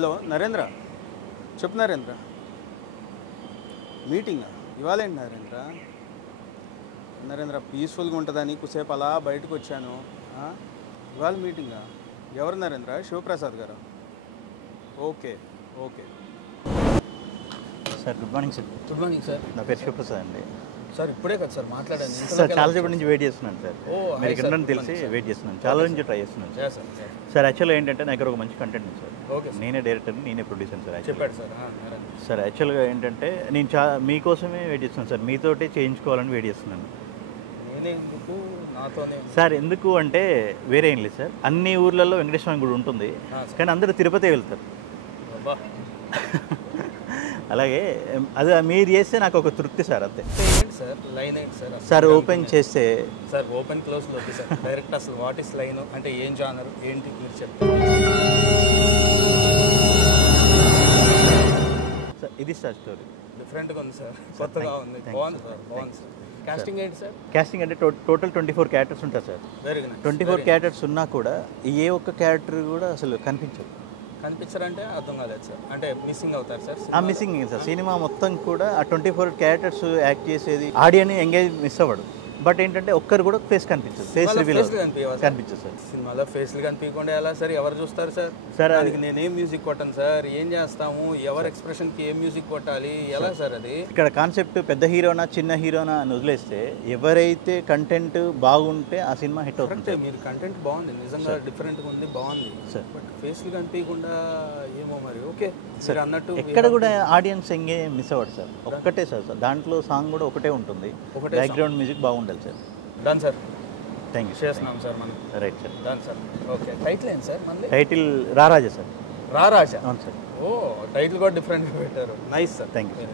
Hello Narendra, చెప్పు నరేంద్ర. మీటింగా ఇవాళ ఏంటి నరేంద్ర? నరేంద్ర పీస్ఫుల్గా ఉంటుందని కొద్దిసేపు అలా బయటకు వచ్చాను. ఇవాళ మీటింగా? ఎవరు నరేంద్ర? శివప్రసాద్ గారు? Okay okay sir. Good morning sir. Good morning sir. నా పేరు శివప్రసాద్ అండి. సార్ ఇప్పుడే కదా సార్ మాట్లాడాను సార్. చాలా సేపటి నుంచి వెయిట్ చేస్తున్నాను సార్. మీరు ఇక్కడ తెలిసి వెయిట్ చేస్తున్నాను, చాలా నుంచి ట్రై చేస్తున్నాను సార్. సార్ యాక్చువల్గా ఏంటంటే నా దగ్గర ఒక మంచి కంటెంట్ ఉంది సార్. ఓకే. నేనే డైరెక్టర్ని, నేనే ప్రొడ్యూసర్ సార్. చెప్పాడు సార్. సార్ యాక్చువల్గా ఏంటంటే నేను మీకోసమే వెయిట్ చేస్తున్నాను సార్. మీతోటే చేయించుకోవాలని వెయిట్ చేస్తున్నాను. నేనే ఎందుకు నాతోనే సార్? ఎందుకు అంటే వేరే ఏం లేదు సార్. అన్ని ఊర్లలో వెంకటేశ్వర గుడి ఉంటుంది, కానీ అందరూ తిరుపతి వెళ్తారు. అలాగే అది మీరు చేస్తే నాకు ఒక తృప్తి సార్. అంతే సార్. లైన్ ఏంటి సార్? సార్ ఓపెన్ చేస్తే సార్ ఓపెన్ క్లోజ్లో వద్దు సార్. డైరెక్ట్ అసలు వాట్ ఈస్ లైన్ అంటే ఏం జానర్ ఏంటి మీరు చెప్తారు సార్. ఇది సార్ స్టోరీ. డిఫరెంట్గా ఉంది సార్, కొత్తగా ఉంది, బాగుంది సార్, బాగుంది సార్. కాస్టింగ్ ఏంటి సార్? కాస్టింగ్ అంటే టోటల్ 24 క్యారెక్టర్స్ ఉంటారు సార్. Very good. 24 క్యారెక్టర్స్ ఉన్నా కూడా ఏ ఒక్క క్యారెక్టర్ కూడా అసలు కనిపించదు. కనిపించారంటే అర్థం కాలేదు సార్. అంటే మిస్సింగ్ అవుతారు సార్. ఆ మిస్సింగ్ సార్. సినిమా మొత్తం కూడా ఆ 24 క్యారెక్టర్స్ యాక్ట్ చేసేది ఆడియన్ ఎంగేజ్ మిస్ అవ్వడు. బట్ ఏంటంటే ఒక్కరు కూడా ఫేస్ కనిపించదు, ఫేస్ రివీల్ కనిపించదు సార్. సినిమాలో ఫేస్లు కనిపించకుండా ఎలా సార్? ఎవరు చూస్తారు సార్? సార్ దానికి నేనేం మ్యూజిక్ కొట్టాను సార్? ఏం చేస్తాము? ఎవరి ఎక్స్ప్రెషన్కి ఏం మ్యూజిక్ కొట్టాలి? ఎలా సార్ అది? ఇక్కడ కాన్సెప్ట్ పెద్ద హీరోనా చిన్న హీరోనా అని వదిలేస్తే ఎవరైతే కంటెంట్ బాగుంటే ఆ సినిమా హిట్ అవుతుంది. మీరు కంటెంట్ బాగుంది, నిజంగా డిఫరెంట్గా ఉంది, బాగుంది సార్. బట్ ఫేస్లు కనిపించకుండా ఏమో మరి. ఓకే సార్ అన్నట్టు ఎక్కడ కూడా ఆడియన్స్ ఎంగే మిస్ అవ్వడు సార్. ఒక్కటే సార్. దాంట్లో సాంగ్ కూడా ఒకటే ఉంటుంది, బ్యాక్గ్రౌండ్ మ్యూజిక్ బాగుండాలి sir. Done sir. Thank you. చేస్తున్నాం సార్ మనం. Right sir. Done sir. Okay. Title ఏంటి సార్ మళ్ళీ? Title రారాజా sir. రారాజా. అవును సార్. ఓ టైటిల్ కూడా డిఫరెంట్గా పెట్టారు. Nice sir. Thank you.